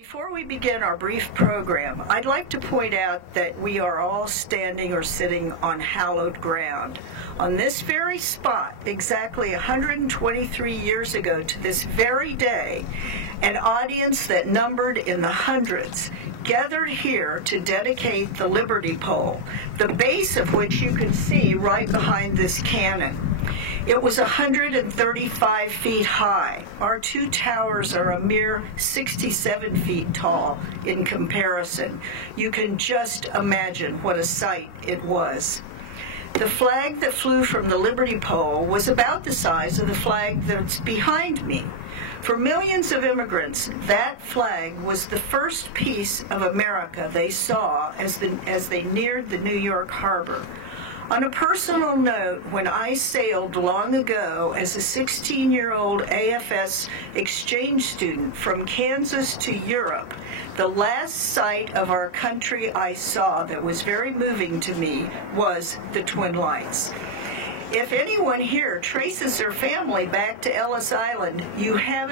Before we begin our brief program, I'd like to point out that we are all standing or sitting on hallowed ground. On this very spot, exactly 123 years ago to this very day, an audience that numbered in the hundreds gathered here to dedicate the Liberty Pole, the base of which you can see right behind this cannon. It was 135 feet high. Our two towers are a mere 67 feet tall in comparison. You can just imagine what a sight it was. The flag that flew from the Liberty Pole was about the size of the flag that's behind me. For millions of immigrants, that flag was the first piece of America they saw as they neared the New York harbor. On a personal note, when I sailed long ago as a 16-year-old AFS exchange student from Kansas to Europe, the last sight of our country I saw that was very moving to me was the Twin Lights. If anyone here traces their family back to Ellis Island, you have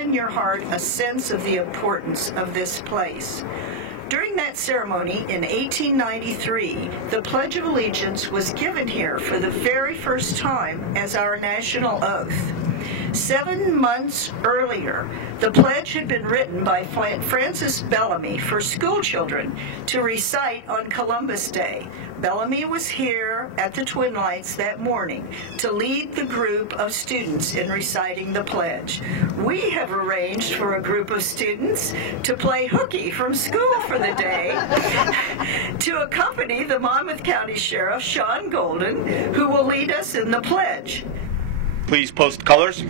in your heart a sense of the importance of this place. During that ceremony in 1893, the Pledge of Allegiance was given here for the very first time as our national oath. 7 months earlier, the pledge had been written by Francis Bellamy for school children to recite on Columbus Day. Bellamy was here at the Twin Lights that morning to lead the group of students in reciting the pledge. We have arranged for a group of students to play hooky from school for the day to accompany the Monmouth County Sheriff, Sean Golden, who will lead us in the pledge. Please post colors.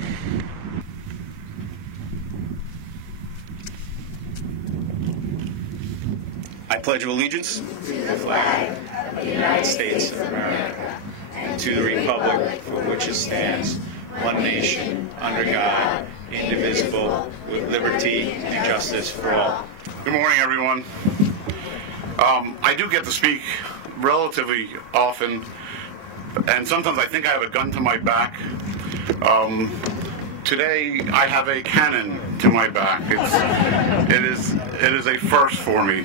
I pledge allegiance to the flag of the United States of America and to the republic for which it stands, one nation, under God, indivisible, with liberty and justice for all. Good morning, everyone. I do get to speak relatively often, and sometimes I think I have a gun to my back. Today I have a cannon to my back. It is a first for me.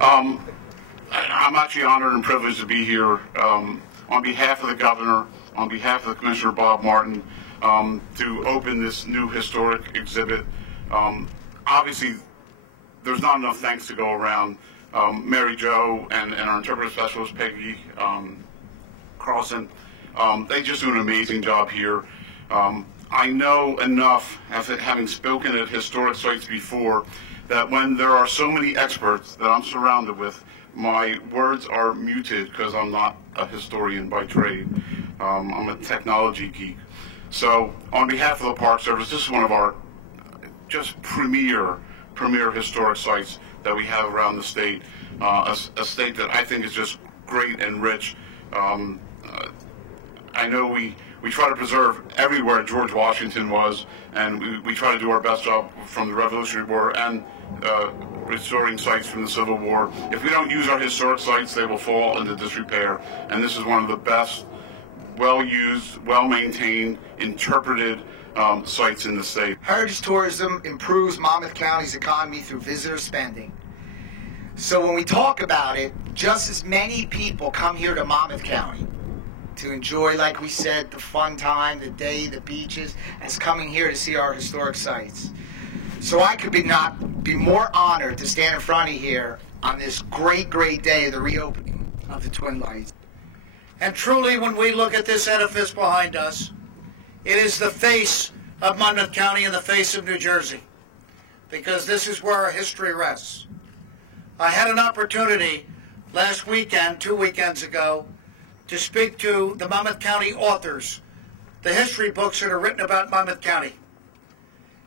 I'm actually honored and privileged to be here on behalf of the governor, on behalf of the Commissioner Bob Martin, to open this new historic exhibit. Obviously, there's not enough thanks to go around. Mary Jo and our interpretive specialist, Peggy Carlson, they just do an amazing job here. I know enough, having spoken at historic sites before, that when there are so many experts that I'm surrounded with, my words are muted because I'm not a historian by trade. I'm a technology geek. So on behalf of the Park Service, this is one of our just premier historic sites that we have around the state, a state that I think is just great and rich. I know we try to preserve everywhere George Washington was, and we try to do our best job from the Revolutionary War and restoring sites from the Civil War. If we don't use our historic sites, they will fall into disrepair, and this is one of the best, well-used, well-maintained, interpreted sites in the state. Heritage tourism improves Monmouth County's economy through visitor spending. So when we talk about it, just as many people come here to Monmouth County to enjoy, like we said, the fun time, the day, the beaches, as coming here to see our historic sites. So I could not be more honored to stand in front of you here on this great day of the reopening of the Twin Lights. And truly, when we look at this edifice behind us, it is the face of Monmouth County and the face of New Jersey, because this is where our history rests. I had an opportunity last weekend, 2 weekends ago, to speak to the Monmouth County authors, the history books that are written about Monmouth County.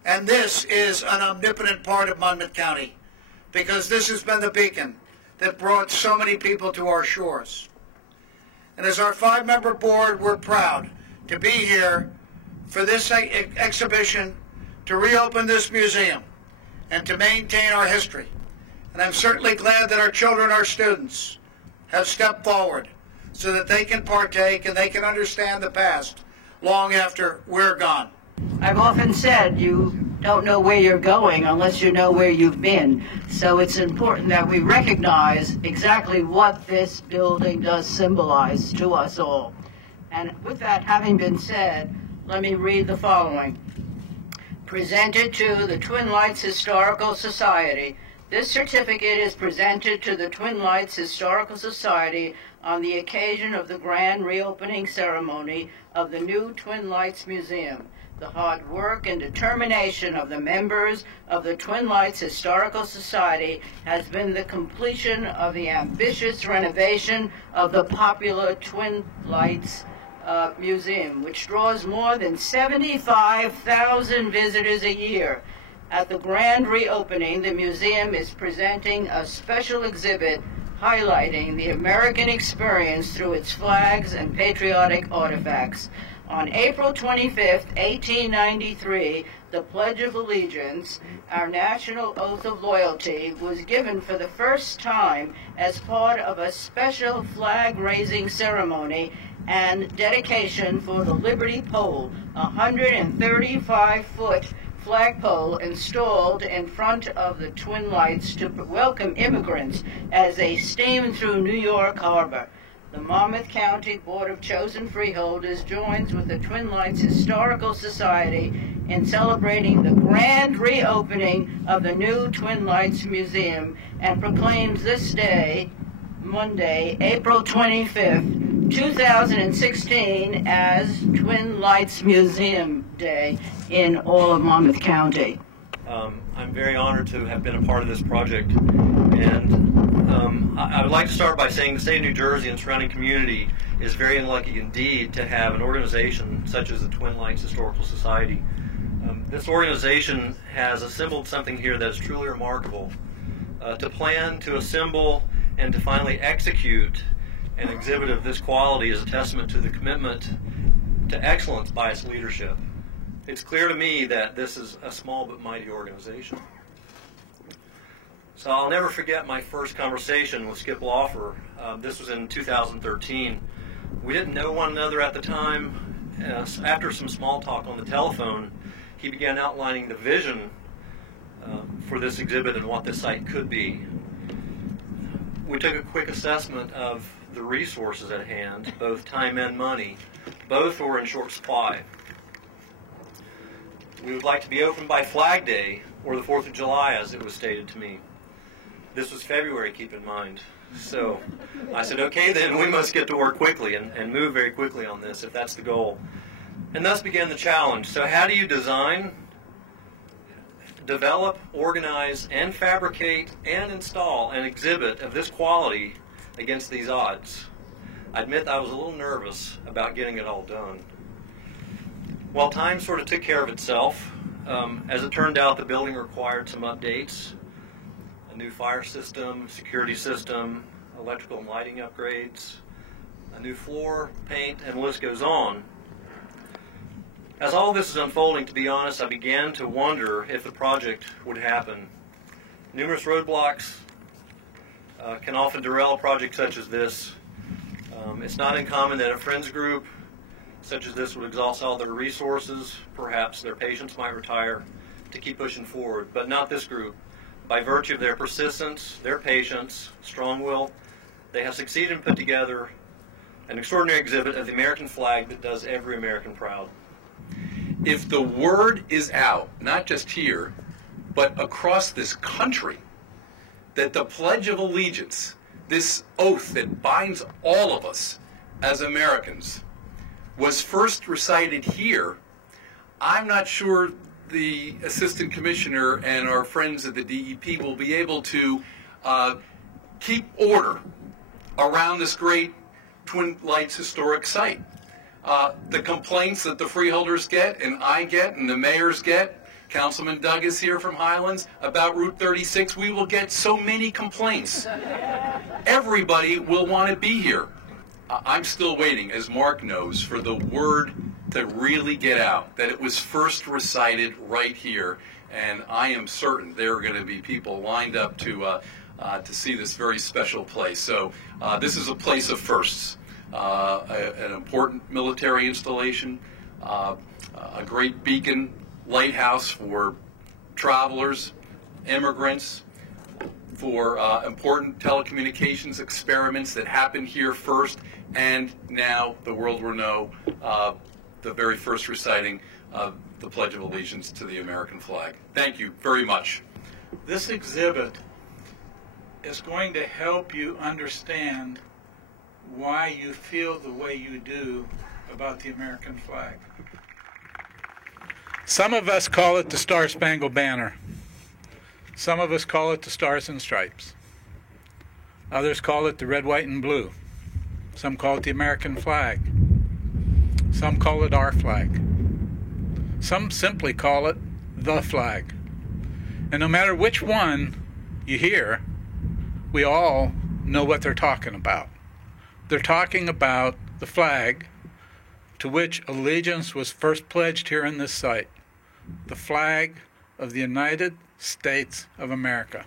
And this is an omnipotent part of Monmouth County, because this has been the beacon that brought so many people to our shores. And as our 5-member board, we're proud to be here for this exhibition, to reopen this museum, and to maintain our history. And I'm certainly glad that our children, our students, have stepped forward so that they can partake and they can understand the past long after we're gone. I've often said you don't know where you're going unless you know where you've been. So it's important that we recognize exactly what this building does symbolize to us all. And with that having been said, let me read the following. Presented to the Twin Lights Historical Society. This certificate is presented to the Twin Lights Historical Society on the occasion of the grand reopening ceremony of the new Twin Lights Museum. The hard work and determination of the members of the Twin Lights Historical Society has been the completion of the ambitious renovation of the popular Twin Lights Museum, which draws more than 75,000 visitors a year. At the grand reopening, the museum is presenting a special exhibit highlighting the American experience through its flags and patriotic artifacts. On April 25, 1893, the Pledge of Allegiance, our national oath of loyalty, was given for the first time as part of a special flag-raising ceremony and dedication for the Liberty Pole, a 135-foot flagpole installed in front of the Twin Lights to welcome immigrants as they steamed through New York Harbor. The Monmouth County Board of Chosen Freeholders joins with the Twin Lights Historical Society in celebrating the grand reopening of the new Twin Lights Museum and proclaims this day, Monday, April 25th, 2016, as Twin Lights Museum Day in all of Monmouth County. I'm very honored to have been a part of this project, and I would like to start by saying the state of New Jersey and surrounding community is very unlucky indeed to have an organization such as the Twin Lights Historical Society. This organization has assembled something here that is truly remarkable. To plan, to assemble, and to finally execute an exhibit of this quality is a testament to the commitment to excellence by its leadership. It's clear to me that this is a small but mighty organization. So I'll never forget my first conversation with Skip Laufer. This was in 2013. We didn't know one another at the time. After some small talk on the telephone, he began outlining the vision for this exhibit and what this site could be. We took a quick assessment of the resources at hand, both time and money. Both were in short supply. We would like to be open by Flag Day, or the 4th of July, as it was stated to me. This was February, keep in mind. So I said, okay, then we must get to work quickly and move very quickly on this if that's the goal. And thus began the challenge. So how do you design, develop, organize, and fabricate and install an exhibit of this quality against these odds? I admit I was a little nervous about getting it all done. Well, time sort of took care of itself. As it turned out, the building required some updates, a new fire system, security system, electrical and lighting upgrades, a new floor, paint, and the list goes on. As all this is unfolding, to be honest, I began to wonder if the project would happen. Numerous roadblocks can often derail a project such as this. It's not uncommon that a friends group such as this would exhaust all their resources. Perhaps their patients might retire to keep pushing forward, but not this group. By virtue of their persistence, their patience, strong will, they have succeeded and put together an extraordinary exhibit of the American flag that does every American proud. If the word is out, not just here, but across this country, that the Pledge of Allegiance, this oath that binds all of us as Americans, was first recited here, I'm not sure the Assistant Commissioner and our friends at the DEP will be able to keep order around this great Twin Lights historic site. The complaints that the freeholders get, and I get, and the mayors get, Councilman Doug is here from Highlands, about Route 36, we will get so many complaints. Everybody will want to be here. I'm still waiting, as Mark knows, for the word to really get out, that it was first recited right here, and I am certain there are going to be people lined up to see this very special place. So this is a place of firsts. An important military installation, a great beacon lighthouse for travelers, immigrants, for important telecommunications experiments that happened here first, and now the world will know the very first reciting of the Pledge of Allegiance to the American flag. Thank you very much. This exhibit is going to help you understand why you feel the way you do about the American flag. Some of us call it the Star-Spangled Banner. Some of us call it the Stars and Stripes. Others call it the red, white, and blue. Some call it the American flag. Some call it our flag. Some simply call it the flag. And no matter which one you hear, we all know what they're talking about. They're talking about the flag to which allegiance was first pledged here in this site, the flag of the United States of America.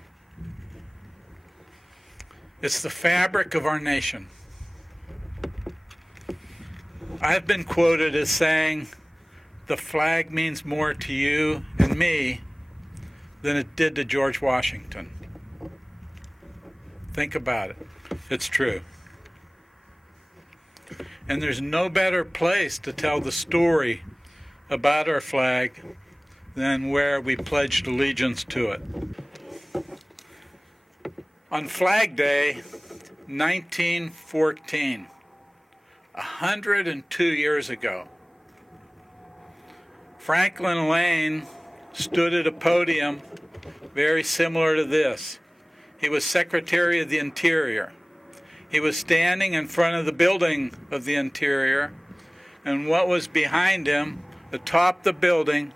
It's the fabric of our nation. I've been quoted as saying, the flag means more to you and me than it did to George Washington. Think about it. It's true. And there's no better place to tell the story about our flag than where we pledged allegiance to it. On Flag Day, 1914, 102 years ago, Franklin Lane stood at a podium very similar to this. He was Secretary of the Interior. He was standing in front of the building of the Interior, and what was behind him, atop the building,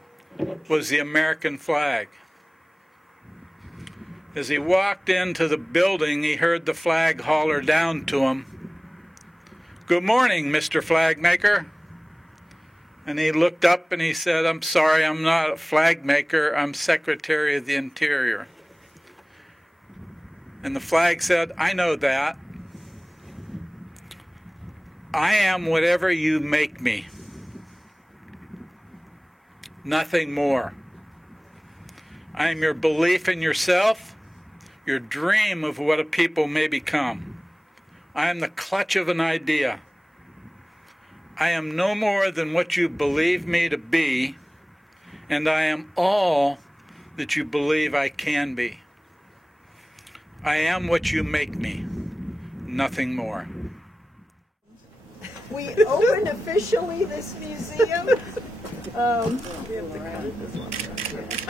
was the American flag. As he walked into the building, he heard the flag holler down to him, "Good morning, Mr. Flag Maker." And he looked up and he said, "I'm sorry, I'm not a flag maker, I'm Secretary of the Interior." And the flag said, "I know that. I am whatever you make me. Nothing more. I am your belief in yourself, your dream of what a people may become. I am the clutch of an idea. I am no more than what you believe me to be, and I am all that you believe I can be. I am what you make me, nothing more." We open officially this museum. We have to cut this one.